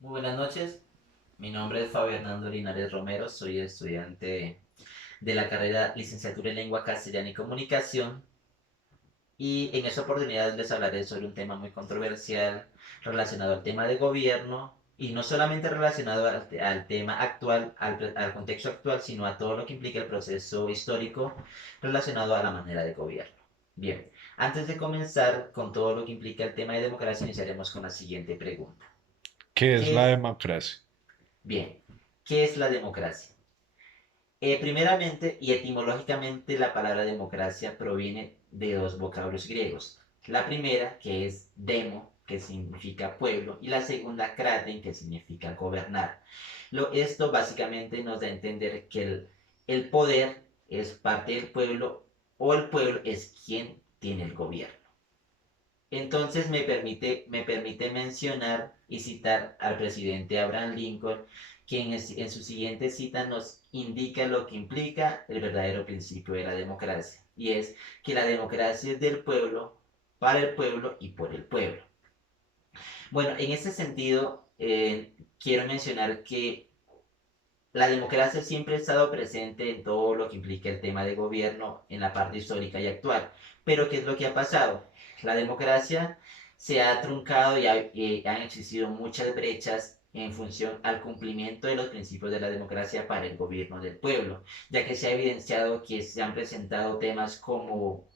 Muy buenas noches, mi nombre es Fabio Hernando Linares Romero, soy estudiante de la carrera Licenciatura en Lengua Castellana y Comunicación y en esta oportunidad les hablaré sobre un tema muy controversial relacionado al tema de gobierno y no solamente relacionado al tema actual, al contexto actual, sino a todo lo que implica el proceso histórico relacionado a la manera de gobierno. Bien, antes de comenzar con todo lo que implica el tema de democracia, iniciaremos con la siguiente pregunta. ¿Qué es ¿Qué la es, democracia? bien, qué es la democracia? Primeramente y etimológicamente la palabra democracia proviene de dos vocablos griegos. La primera, que es demo, que significa pueblo, y la segunda, kraten, que significa gobernar. Esto básicamente nos da a entender que el poder es parte del pueblo o el pueblo es quien tiene el gobierno. Entonces me permite mencionar y citar al presidente Abraham Lincoln, quien en su siguiente cita nos indica lo que implica el verdadero principio de la democracia, y es que la democracia es del pueblo, para el pueblo y por el pueblo. Bueno, en este sentido, quiero mencionar que la democracia siempre ha estado presente en todo lo que implica el tema de gobierno en la parte histórica y actual. Pero ¿qué es lo que ha pasado? La democracia se ha truncado y han existido muchas brechas en función al cumplimiento de los principios de la democracia para el gobierno del pueblo, ya que se ha evidenciado que se han presentado temas como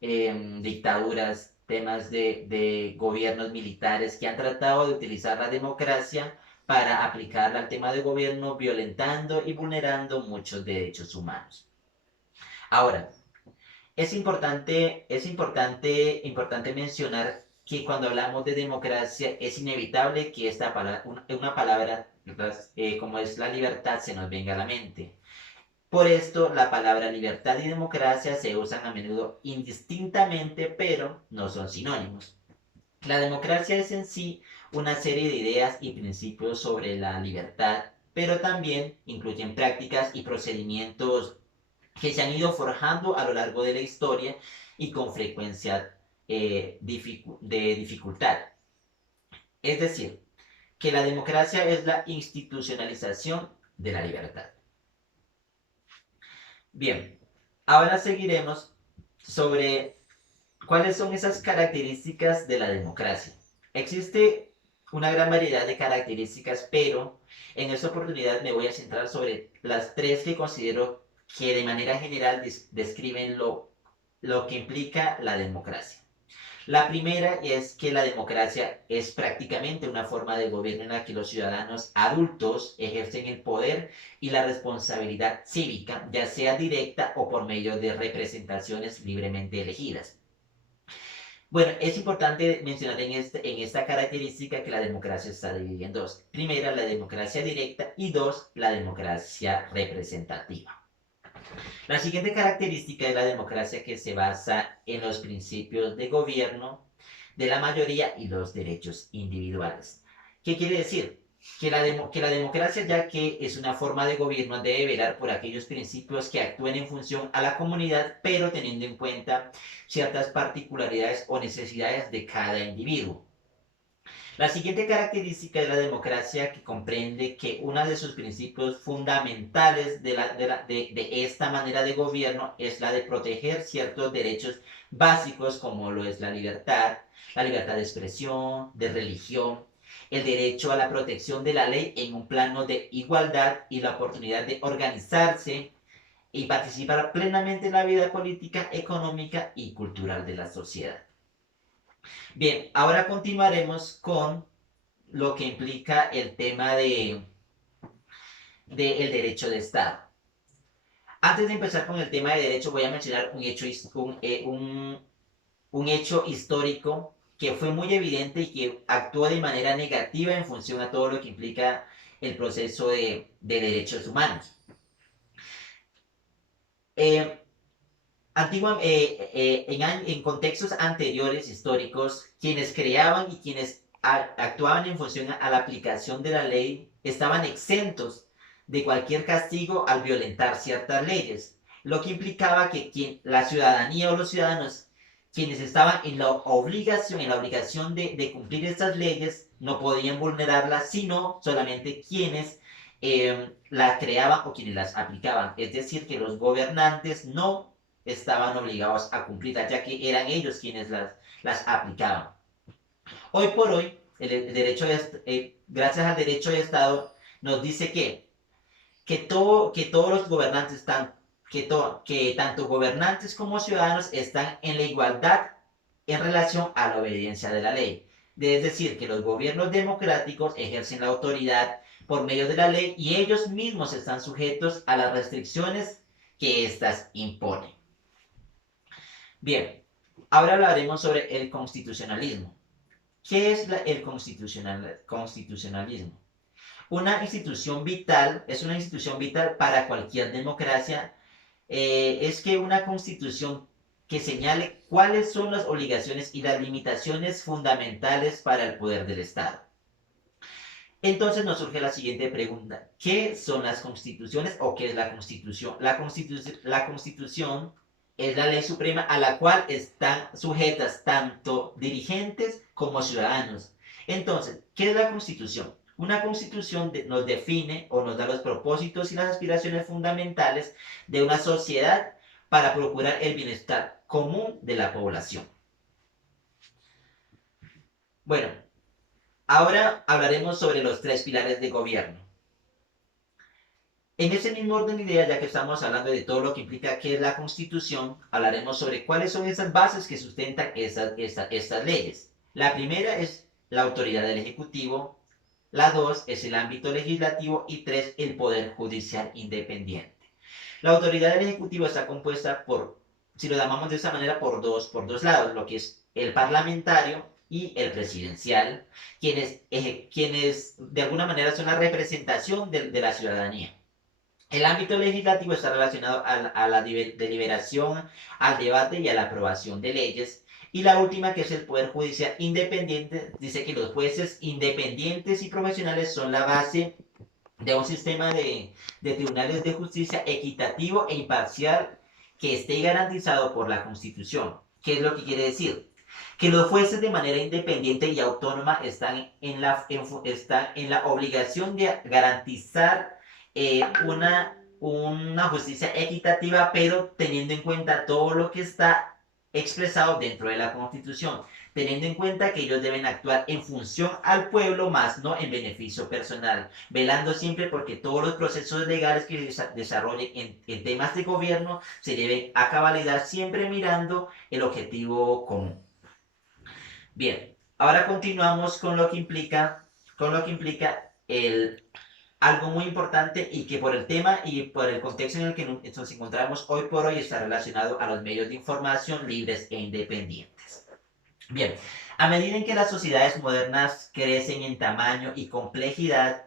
dictaduras, temas de gobiernos militares que han tratado de utilizar la democracia para aplicarla al tema de gobierno, violentando y vulnerando muchos derechos humanos. Ahora, importante mencionar que cuando hablamos de democracia es inevitable que esta palabra, una palabra como es la libertad se nos venga a la mente. Por esto, la palabra libertad y democracia se usan a menudo indistintamente, pero no son sinónimos. La democracia es en sí una serie de ideas y principios sobre la libertad, pero también incluyen prácticas y procedimientos que se han ido forjando a lo largo de la historia y con frecuencia de dificultad. Es decir, que la democracia es la institucionalización de la libertad. Bien, ahora seguiremos sobre ¿cuáles son esas características de la democracia? Existe una gran variedad de características, pero en esta oportunidad me voy a centrar sobre las tres que considero que de manera general describen lo que implica la democracia. La primera es que la democracia es prácticamente una forma de gobierno en la que los ciudadanos adultos ejercen el poder y la responsabilidad cívica, ya sea directa o por medio de representaciones libremente elegidas. Bueno, es importante mencionar en esta característica que la democracia está dividida en dos. Primera, la democracia directa y dos, la democracia representativa. La siguiente característica es la democracia que se basa en los principios de gobierno de la mayoría y los derechos individuales. ¿Qué quiere decir? Que la democracia, ya que es una forma de gobierno, debe velar por aquellos principios que actúen en función a la comunidad, pero teniendo en cuenta ciertas particularidades o necesidades de cada individuo. La siguiente característica de la democracia que comprende que uno de sus principios fundamentales de esta manera de gobierno es la de proteger ciertos derechos básicos como lo es la libertad de expresión, de religión, el derecho a la protección de la ley en un plano de igualdad y la oportunidad de organizarse y participar plenamente en la vida política, económica y cultural de la sociedad. Bien, ahora continuaremos con lo que implica el tema de el derecho de Estado. Antes de empezar con el tema de derecho, voy a mencionar un hecho histórico que fue muy evidente y que actuó de manera negativa en función a todo lo que implica el proceso de derechos humanos. Eh, en contextos anteriores históricos, quienes creaban y quienes actuaban en función a la aplicación de la ley estaban exentos de cualquier castigo al violentar ciertas leyes, lo que implicaba que la ciudadanía o los ciudadanos quienes estaban en la obligación de cumplir estas leyes no podían vulnerarlas, sino solamente quienes las creaban o quienes las aplicaban. Es decir, que los gobernantes no estaban obligados a cumplirlas, ya que eran ellos quienes las aplicaban. Hoy por hoy, gracias al derecho de Estado, nos dice que todos los gobernantes están, que tanto gobernantes como ciudadanos están en la igualdad en relación a la obediencia de la ley. Es decir, que los gobiernos democráticos ejercen la autoridad por medio de la ley y ellos mismos están sujetos a las restricciones que éstas imponen. Bien, ahora hablaremos sobre el constitucionalismo. ¿Qué es el constitucionalismo? Es una institución vital para cualquier democracia. Es que una constitución que señale cuáles son las obligaciones y las limitaciones fundamentales para el poder del Estado. Entonces nos surge la siguiente pregunta. ¿Qué son las constituciones o qué es la constitución? La constitución es la ley suprema a la cual están sujetas tanto dirigentes como ciudadanos. Entonces, ¿qué es la constitución? Una constitución nos define o nos da los propósitos y las aspiraciones fundamentales de una sociedad para procurar el bienestar común de la población. Bueno, ahora hablaremos sobre los tres pilares de gobierno. En ese mismo orden de ideas, ya que estamos hablando de todo lo que implica qué es la Constitución, hablaremos sobre cuáles son esas bases que sustentan estas leyes. La primera es la autoridad del Ejecutivo, la dos es el ámbito legislativo y tres, el Poder Judicial Independiente. La autoridad del Ejecutivo está compuesta por, si lo llamamos de esa manera, por dos lados, lo que es el parlamentario y el presidencial, quienes de alguna manera son la representación de la ciudadanía. El ámbito legislativo está relacionado a la deliberación, al debate y a la aprobación de leyes. Y la última, que es el Poder Judicial Independiente, dice que los jueces independientes y profesionales son la base de un sistema de tribunales de justicia equitativo e imparcial que esté garantizado por la Constitución. ¿Qué es lo que quiere decir? Que los jueces de manera independiente y autónoma están en la obligación de garantizar una justicia equitativa, pero teniendo en cuenta todo lo que está expresado dentro de la Constitución, teniendo en cuenta que ellos deben actuar en función al pueblo, más no en beneficio personal, velando siempre porque todos los procesos legales que se desarrollen en temas de gobierno se deben a cabalidad, siempre mirando el objetivo común. Bien, ahora continuamos con lo que implica algo muy importante y que por el tema y por el contexto en el que nos encontramos hoy por hoy está relacionado a los medios de información libres e independientes. Bien, a medida en que las sociedades modernas crecen en tamaño y complejidad,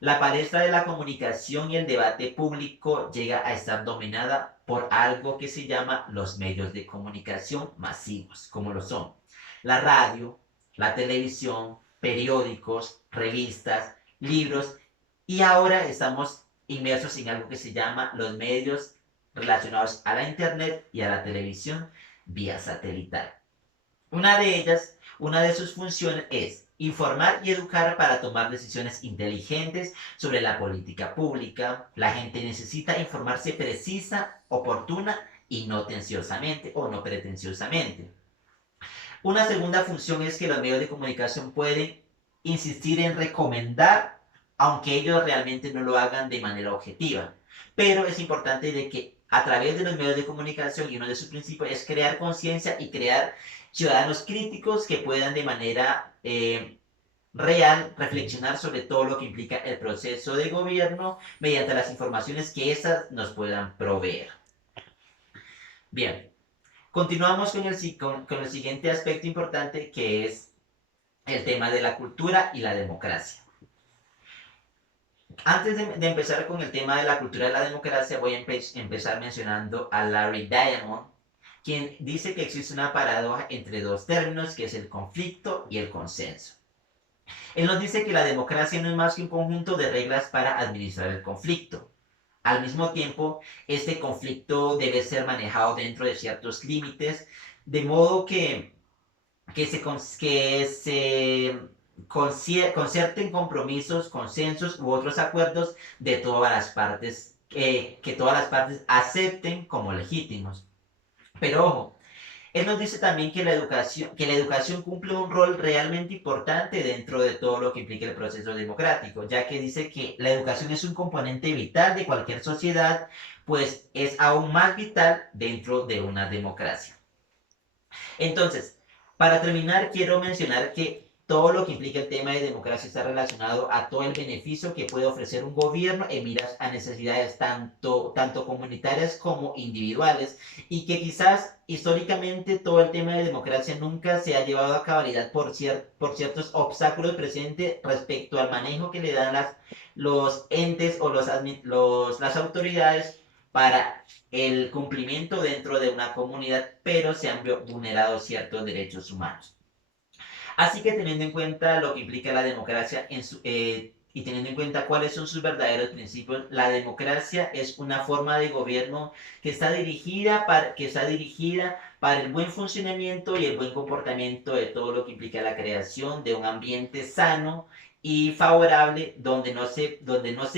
la palestra de la comunicación y el debate público llega a estar dominada por algo que se llama los medios de comunicación masivos, como lo son la radio, la televisión, periódicos, revistas, libros, y ahora estamos inmersos en algo que se llama los medios relacionados a la internet y a la televisión vía satelital. Una de sus funciones es informar y educar para tomar decisiones inteligentes sobre la política pública. La gente necesita informarse precisa, oportuna y no tenciosamente o no pretenciosamente. Una segunda función es que los medios de comunicación pueden insistir en recomendar, aunque ellos realmente no lo hagan de manera objetiva. Pero es importante de que a través de los medios de comunicación, y uno de sus principios es crear conciencia y crear ciudadanos críticos que puedan de manera real reflexionar sobre todo lo que implica el proceso de gobierno mediante las informaciones que éstas nos puedan proveer. Bien, continuamos con el siguiente aspecto importante, que es el tema de la cultura y la democracia. Antes de empezar con el tema de la cultura y la democracia, voy a empezar mencionando a Larry Diamond, quien dice que existe una paradoja entre dos términos, que es el conflicto y el consenso. Él nos dice que la democracia no es más que un conjunto de reglas para administrar el conflicto. Al mismo tiempo, este conflicto debe ser manejado dentro de ciertos límites de modo que se concierten compromisos, consensos u otros acuerdos de todas las partes, que todas las partes acepten como legítimos. Pero ojo, él nos dice también que la educación cumple un rol realmente importante dentro de todo lo que implica el proceso democrático, ya que dice que la educación es un componente vital de cualquier sociedad, pues es aún más vital dentro de una democracia. Entonces, para terminar, quiero mencionar que todo lo que implica el tema de democracia está relacionado a todo el beneficio que puede ofrecer un gobierno en miras a necesidades tanto comunitarias como individuales, y que quizás históricamente todo el tema de democracia nunca se ha llevado a cabalidad por ciertos obstáculos presentes respecto al manejo que le dan los entes o las autoridades para el cumplimiento dentro de una comunidad, pero se han vulnerado ciertos derechos humanos. Así que teniendo en cuenta lo que implica la democracia y teniendo en cuenta cuáles son sus verdaderos principios, la democracia es una forma de gobierno que está dirigida para el buen funcionamiento y el buen comportamiento de todo lo que implica la creación de un ambiente sano y favorable donde no se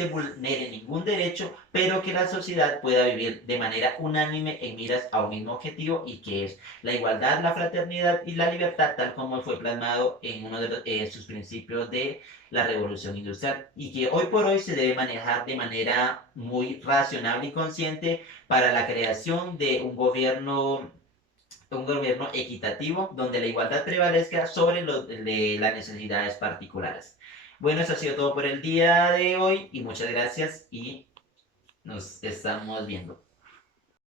vulnere ningún derecho, pero que la sociedad pueda vivir de manera unánime en miras a un mismo objetivo, y que es la igualdad, la fraternidad y la libertad, tal como fue plasmado en uno de sus principios de la revolución industrial, y que hoy por hoy se debe manejar de manera muy racional y consciente para la creación de un gobierno equitativo donde la igualdad prevalezca sobre las necesidades particulares. Bueno, eso ha sido todo por el día de hoy y muchas gracias y nos estamos viendo.